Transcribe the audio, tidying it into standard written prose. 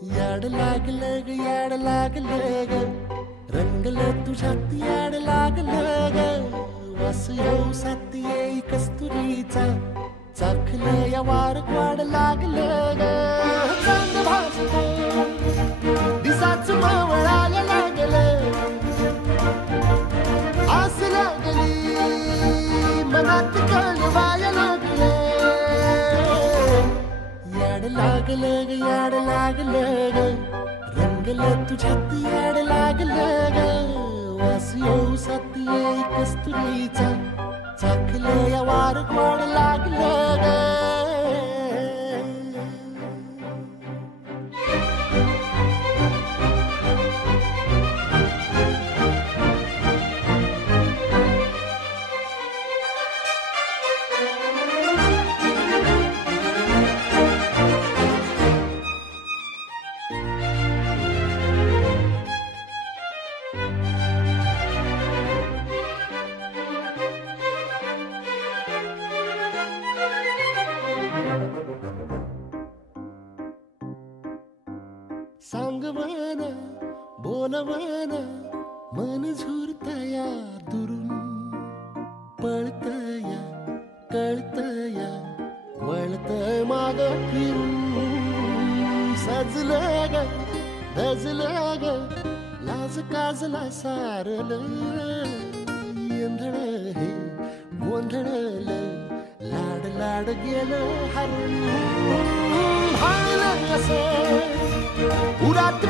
याड लागलं ग याड लागलं ग रंगलं तुझ्यात याड लागलं ग वास येऊ साथ येई कस्तुरीचा चाखलं या वार वाड लागलं ग चांद भासतं दिसाच मावळायला लागलं आस लागली मनात कळवायला लागलं याड लागलं ग याड लागलं ग रंगलं तुझ्यात याड लागलं ग वास येऊ साथ येई कस्तुरीचा चाखलं या वार वाड लागलं ग सांगवना बोलवना मन झुरतया दुरून पळतया कळतया वळतय माग फिरून सजलं ग दजलं ग लाज काजला सारलं येंधळ हे गोंधळलं लाड लाड गेलं हरून भाळलं असं उरात